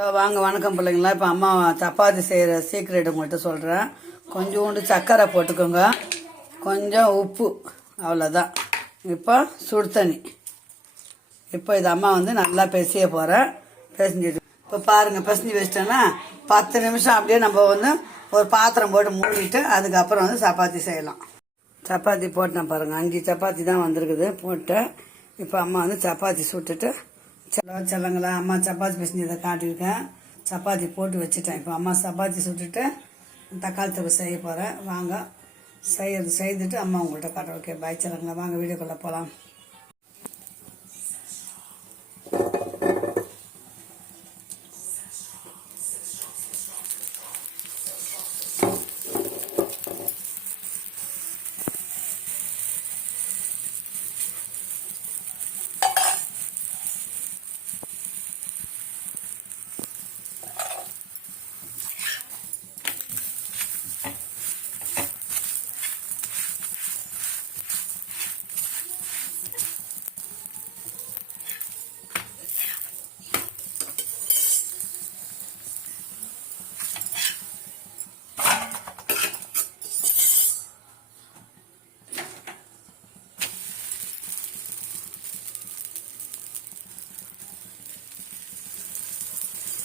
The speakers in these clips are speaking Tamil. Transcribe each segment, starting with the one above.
ஹலோ வாங்க, வணக்கம் பிள்ளைங்களா. இப்போ அம்மா சப்பாத்தி செய்கிற சீக்ரெட் உங்கள்கிட்ட சொல்கிறேன். கொஞ்சோண்டு சர்க்கரை போட்டுக்கோங்க, கொஞ்சம் உப்பு, அவ்வளோதான். இப்போ சுடு தண்ணி. இப்போ இது அம்மா நல்லா பிசைய போகிறேன். பிசைஞ்சிட்டு இப்போ பாருங்கள், பிசைஞ்சு வச்சிட்டேன்னா 10 நிமிஷம் அப்படியே நம்ம ஒரு பாத்திரம் போட்டு மூடிட்டு அதுக்கப்புறம் சப்பாத்தி செய்யலாம். சப்பாத்தி போட்டேன் பாருங்கள், 5 சப்பாத்தி தான் வந்திருக்குது போட்டேன். இப்போ அம்மா சப்பாத்தி சுட்டுட்டு செல்லங்களா, அம்மா சப்பாத்தி பிசைஞ்சதை காட்டியிருக்கேன். சப்பாத்தி போட்டு வச்சுட்டேன். இப்போ அம்மா சப்பாத்தி சுட்டுட்டு தக்காளி தொக்கு செய்ய போகிறேன். வாங்க செய்துட்டு அம்மா உங்கள்கிட்ட காட்டுறேன். ஓகே, பாய் செல்லங்களா, வாங்க வீடியோக்குள்ளே போகலாம்.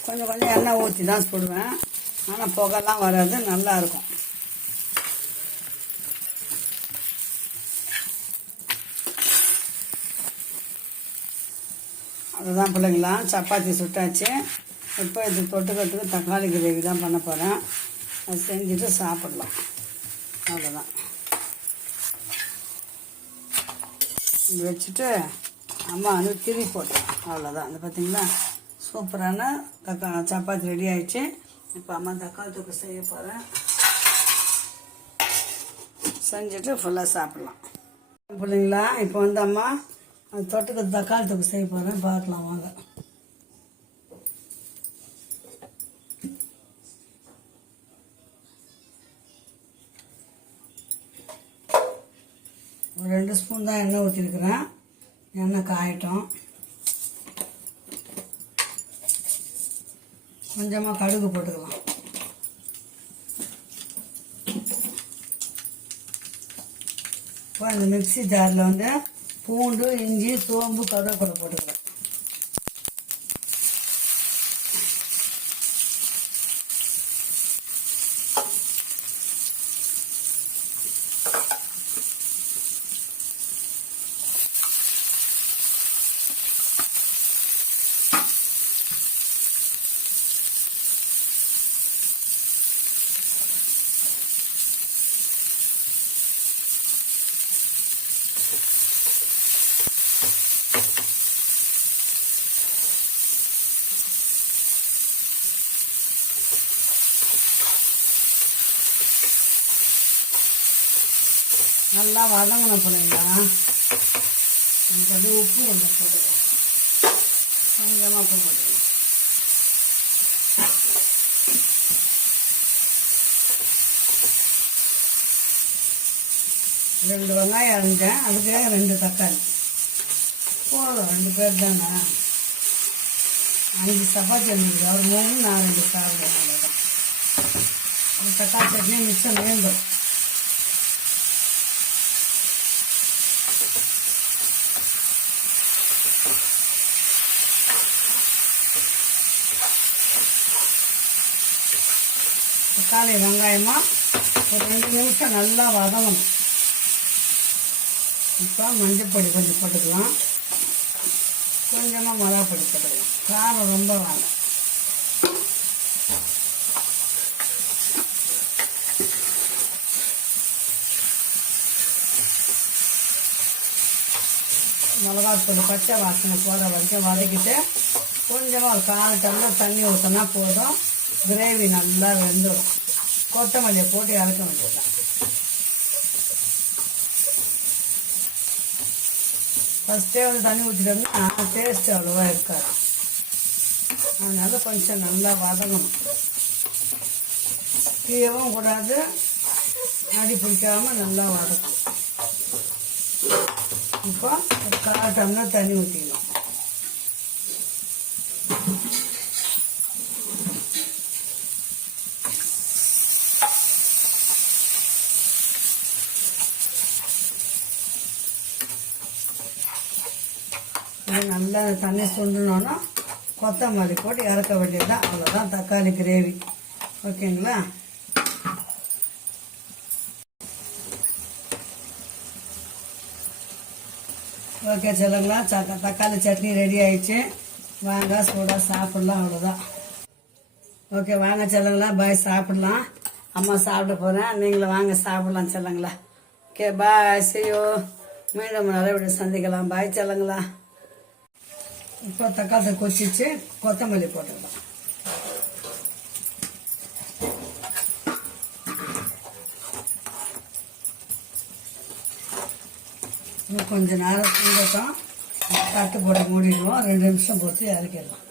கொஞ்சம் கொஞ்சம் எண்ணெய் ஊற்றி தான் சுடுவேன், ஆனால் புகைலாம் வராது, நல்லாயிருக்கும். அதுதான் பிள்ளைங்களா, சப்பாத்தி சுட்டாச்சு. இப்போ இது தொட்டுக்கிறதுக்கு தக்காளி கிரேவி தான் பண்ண போகிறேன். அது செஞ்சுட்டு சாப்பிடலாம், அவ்வளோதான். வச்சுட்டு அம்மா திரி போட்டேன், அவ்வளோதான். அது பார்த்தீங்களா, சூப்பரான சப்பாத்தி ரெடி ஆயிடுச்சு. இப்போ அம்மா தக்காளி தொக்கு செய்ய போகிறேன். செஞ்சுட்டு ஃபுல்லாக சாப்பிட்லாம் பிள்ளைங்களா. இப்போ அம்மா தொட்டுக்கு தக்காளி தொக்கு செய்ய போகிறேன், பார்க்கலாம் வாங்க. ஒரு 2 ஸ்பூன் தான் எண்ணெய் ஊற்றிருக்கிறேன். எண்ணெய் காயட்டும். கொஞ்சமாக கடுகு போட்டுக்கலாம். இப்போ இந்த மிக்சி ஜாரில் பூண்டு, இஞ்சி, சோம்பு, கருவேப்பிலை போட்டுக்கலாம். நல்லா வதங்கணும் பிள்ளைங்களா. எனக்கு உப்பு கொஞ்சம் போட்டுக்கலாம், கொஞ்சமாக உப்பு போட்டுக்கலாம். ரெண்டு வெங்காயம் அரைஞ்சேன், அதுக்கு 2 தக்காளி போதும். 2 பேர் தானே, 5 சப்பாத்தி இருந்தது, ஒரு 3, நான் 2 சாப்பிடுவேன், அவ்வளோதான். தக்காளி சட்னி மிச்சம் வேண்டும். தக்காளி வெங்காயமாக ஒரு 2 நிமிஷம் நல்லா வதங்கணும். இப்போ மஞ்சப்பொடி கொஞ்சம் போட்டுக்கலாம், கொஞ்சமாக மிளகாப்பொடி போட்டுக்கலாம். காரம் ரொம்ப வேணும். மிளகாத்தூள் பச்சை வாசனை போகிற வரைக்கும் வதக்கிட்டு கொஞ்சமாக ஒரு 1/4 டம்ளர் தண்ணி ஊற்றினா போதும். கிரேவி நல்லா வெந்துடும். கொத்தமல்லியை போட்டு இறக்க வேண்டியதான். ஃபஸ்ட்டே தண்ணி ஊற்றிட்டோம்னா டேஸ்ட் அவ்வளோவா இருக்காது. அதனால கொஞ்சம் நல்லா வதங்கணும், தீயவும் கூடாது, அடி பிடிக்காமல் நல்லா வதக்கணும். இப்போ ஒரு 1/4 டம்ளர் தண்ணி ஊற்றிக்கலாம். இது நல்லா தண்ணி சுண்டணுன்னா கொத்தமல்லி போட்டு இறக்க வேண்டியது தான். அவ்வளோதான் தக்காளி கிரேவி. ஓகேங்களா? ஓகே சொல்லுங்களா, தக்காளி சட்னி ரெடி ஆயிடுச்சு. வாங்க சூடாக சாப்பிடலாம். அவ்வளோதான். ஓகே வாங்க சொல்லுங்களா, பாய் சாப்பிடலாம். அம்மா சாப்பிட போகிறேன், நீங்களும் வாங்க சாப்பிடலாம் சொல்லுங்களா. ஓகே பாய், செய்யோ. மீண்டும் நல்லபடியாக சந்திக்கலாம். பாய் சொல்லுங்களா. இப்போ தக்காளி கொச்சிச்சு, கொத்தமல்லி போட்டுக்கலாம். கொஞ்ச நேரம் தூங்கட்டும். தட்டு போட மூடிடுவோம். 2 நிமிஷம் போட்டு இறக்கிடலாம்.